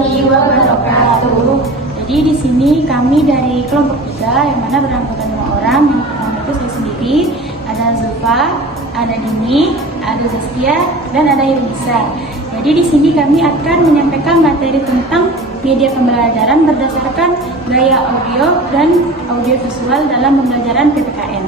warahmatullahi wabarakatuh. Jadi di sini kami dari kelompok 3 yang mana beranggotakan 5 orang. Yang pertama itu saya sendiri, ada Zulfa, ada Dini, ada Zaskia, dan ada Yunisa. Jadi di sini kami akan menyampaikan materi tentang media pembelajaran berdasarkan gaya audio dan audio visual dalam pembelajaran PPKN.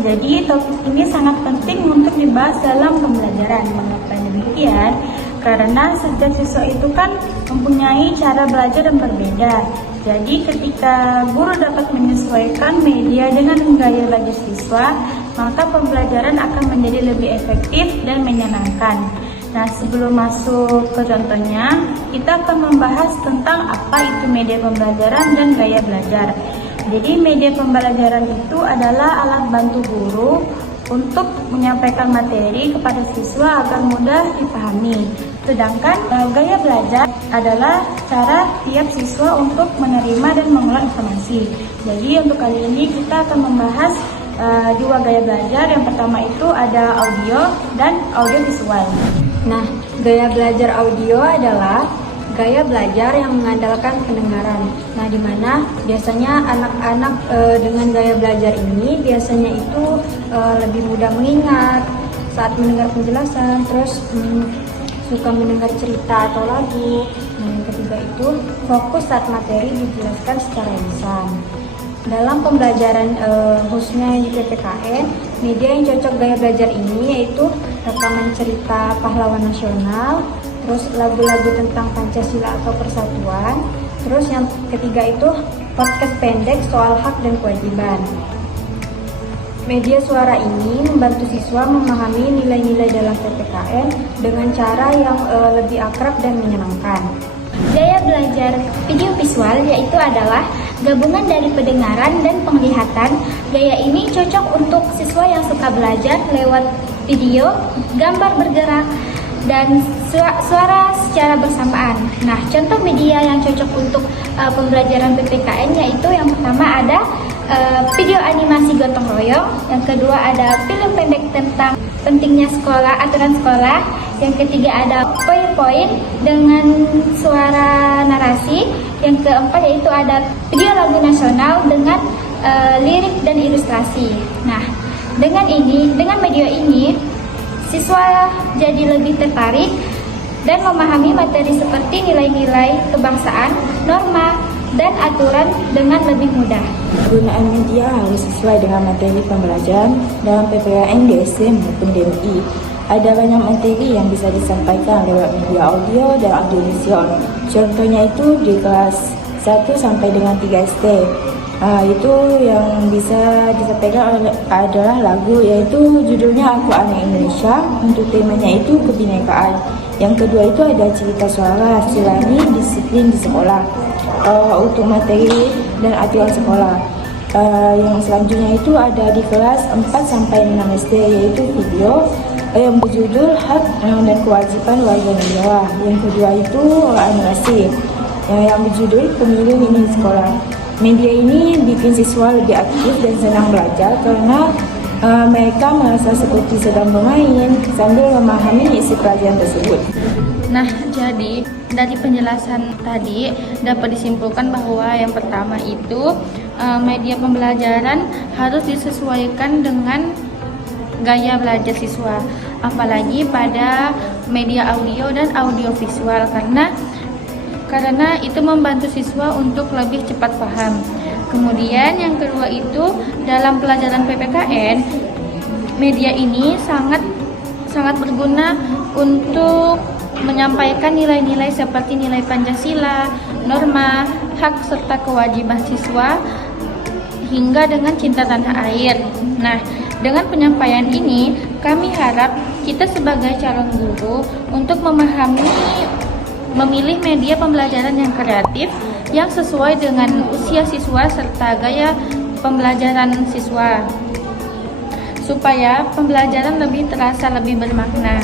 Jadi topik ini sangat penting untuk dibahas dalam pembelajaran. Mengapa demikian? Karena setiap siswa itu kan mempunyai cara belajar yang berbeda. Jadi ketika guru dapat menyesuaikan media dengan gaya belajar siswa, maka pembelajaran akan menjadi lebih efektif dan menyenangkan. Nah, sebelum masuk ke contohnya, kita akan membahas tentang apa itu media pembelajaran dan gaya belajar. Jadi media pembelajaran itu adalah alat bantu guru untuk menyampaikan materi kepada siswa agar mudah dipahami. Sedangkan gaya belajar adalah cara tiap siswa untuk menerima dan mengolah informasi. Jadi untuk kali ini kita akan membahas 2 gaya belajar. Yang pertama itu ada audio dan audio visual. Nah, gaya belajar audio adalah gaya belajar yang mengandalkan pendengaran. Nah, di mana biasanya anak-anak dengan gaya belajar ini biasanya itu lebih mudah mengingat saat mendengar penjelasan, terus suka mendengar cerita atau lagu. Nah, yang ketiga itu fokus saat materi dijelaskan secara lisan. Dalam pembelajaran khususnya di PPKN, media yang cocok gaya belajar ini yaitu rekaman cerita pahlawan nasional, terus lagu-lagu tentang Pancasila atau persatuan, terus yang ketiga itu podcast pendek soal hak dan kewajiban. Media suara ini membantu siswa memahami nilai-nilai dalam PPKN dengan cara yang lebih akrab dan menyenangkan. Gaya belajar video visual yaitu adalah gabungan dari pendengaran dan penglihatan. Gaya ini cocok untuk siswa yang suka belajar lewat video, gambar bergerak, dan suara secara bersamaan. Nah, contoh media yang cocok untuk pembelajaran PPKN yaitu yang pertama ada video animasi gotong royong, yang kedua ada film pendek tentang pentingnya sekolah, aturan sekolah, yang ketiga ada PowerPoint dengan suara narasi, yang keempat yaitu ada video lagu nasional dengan lirik dan ilustrasi. Nah, dengan media ini siswa jadi lebih tertarik dan memahami materi seperti nilai-nilai kebangsaan, norma, dan aturan dengan lebih mudah. Penggunaan media harus sesuai dengan materi pembelajaran dalam PPKN DSM maupun DMI. Ada banyak materi yang bisa disampaikan lewat media audio dan audio visual. Contohnya itu di kelas 1 sampai dengan 3 SD. Itu yang bisa disampaikan adalah lagu, yaitu judulnya Aku Anak Indonesia. Untuk temanya itu kebinekaan. Yang kedua itu ada cerita suara, hasilani disiplin di sekolah. Untuk materi dan aturan sekolah. Yang selanjutnya itu ada di kelas 4 sampai 6 SD, yaitu video yang berjudul Hak dan Kewajiban Warga Negara. Yang kedua itu animasi yang berjudul Pemilu Ini Sekolah. Media ini bikin siswa lebih aktif dan senang belajar karena mereka merasa seperti sedang bermain sambil memahami isi pelajaran tersebut. Nah, jadi dari penjelasan tadi dapat disimpulkan bahwa yang pertama itu media pembelajaran harus disesuaikan dengan gaya belajar siswa, apalagi pada media audio dan audio visual karena itu membantu siswa untuk lebih cepat paham. Kemudian yang kedua itu dalam pelajaran PPKN, media ini sangat berguna untuk menyampaikan nilai-nilai seperti nilai Pancasila, norma, hak serta kewajiban siswa hingga dengan cinta tanah air. Nah, dengan penyampaian ini kami harap kita sebagai calon guru untuk memilih media pembelajaran yang kreatif yang sesuai dengan usia siswa serta gaya pembelajaran siswa supaya pembelajaran lebih terasa lebih bermakna.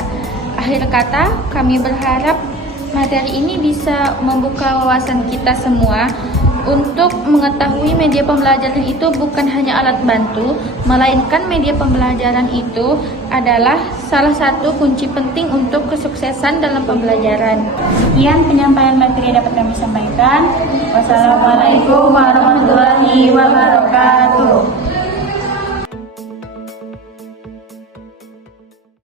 Akhir kata, kami berharap materi ini bisa membuka wawasan kita semua Untuk mengetahui media pembelajaran itu bukan hanya alat bantu, melainkan media pembelajaran itu adalah salah satu kunci penting untuk kesuksesan dalam pembelajaran. Sekian penyampaian materi yang dapat kami sampaikan. Wassalamualaikum warahmatullahi wabarakatuh.